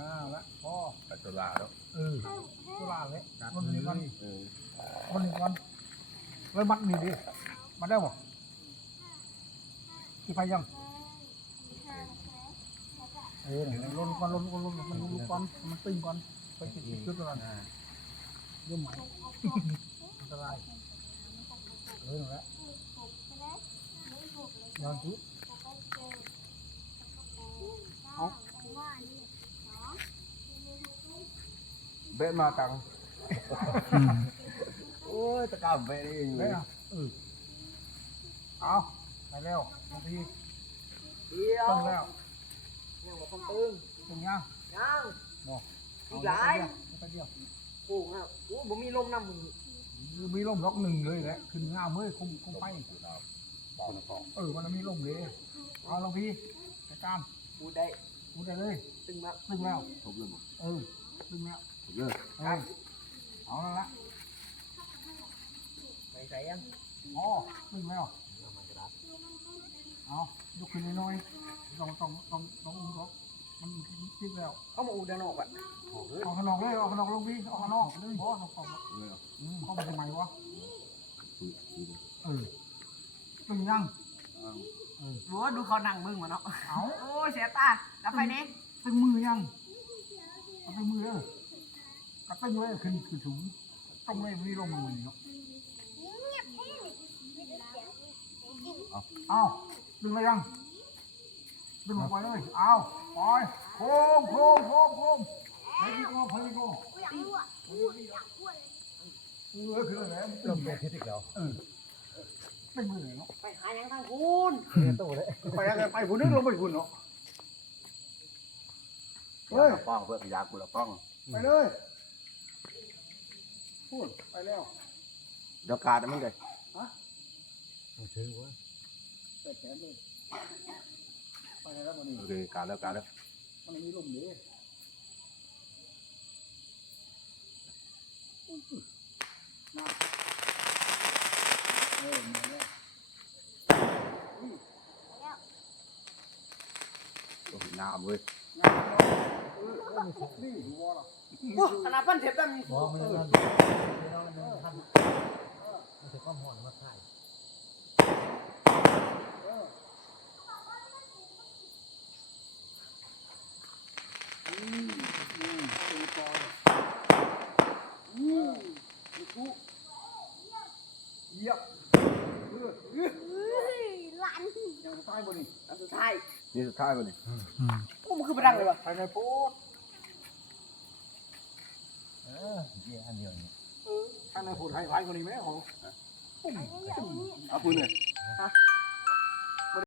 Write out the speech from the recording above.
อ่าละพ่อปัจจุบันแล้วเออตุลาเลยคนนี้ก่อนเออคนนี้ก่อนเลยมัดนี่ดิมัดได้บ่ที่ไปยังเออเนี่ยลนก่อนลนก่อนลนมันลนก่อนมันตึงก่อนไปติดจุดก่อนเรื่องใหม่อันตรายเออนั่นแหละยอนจุด เบ็ดมาตังโอ้ยตะกร้าเบ็ดเองเลได้ยอะเออเอาไปแล้วบางทีเดียวตึงแล้วยังบ่ต้องตึงตึงยังยังบอกอีกหลายไปเดียวโอ้โหโอ้บ่มีลมน้ำมึงมีร่มล็อกหนึ่งเลยแหละขึ้นง่ามเมื่อคงคงไปเออมันมีร่มเลยเอาลงพี่จัดการกูได้พูดได้เลยตึงมาตึงแล้วผมเลยบอกเออตึงแล้วผม เลยเออเอาแล้วละไปใส่ยังอ๋อตึงแล้วเอายกขึ้นน้อยๆต้องต้องต้องต้องอุ้มเขามันติดแล้วเขามาอูด้านนอกอะออกข้างนอกเลยออกข้างนอกลงพี่ออกข้างนอกเลยเพราะต้องต้องเลยเหรออืมเข้าไปทำไมวะคุยคุยเลยเออตึงยังอ้าวเออรู้ว่าดูเขานั่งมึงมาเนาะเอาโอ้เสียตาแล้วไปนี้ตึงมือยังเอาตึงมือเออ กระตึงเลยขึ้นขึ้นสูงต้องไม่มีลมมือเนาะเอาดึงเลยยังดึงลงไปเลยเอาปล่อยโค้งโค้งโค้งโค้งไปที่โก้ไปที่โก้เออคืออะไรเริ่มเป็นที่แล้วเออตึงมือเนาะไปหายังทางคุณไปยังไงไปผู้นึงลงไปคุณเนาะเฮ้ยป้องเพื่อนยากูละป้องไปเลย พูดไปแล้วเดี๋ยวการมันเลยเปิดแขนเลยไปแล้ววันนี้โอเคการแล้วการแล้วมันมีลมดีมาเออมาแล้วโอ้ยน้ำเว้ยงานเราเออเออนี่หัวเราโอ้ขนาดพันเทปตั้มีบอกมันนั่นเยี่ยมเออเออยังตายบ่นี่อันสุดท้าย นี่สุดท้ายมันนี่โอ้มันคือไปดังเลยวะภายในโพดเออเดียวอันเดียวนี่ข้างในโพดให้ไว้คนนี้ไหมของเอาคุณเลยฮะ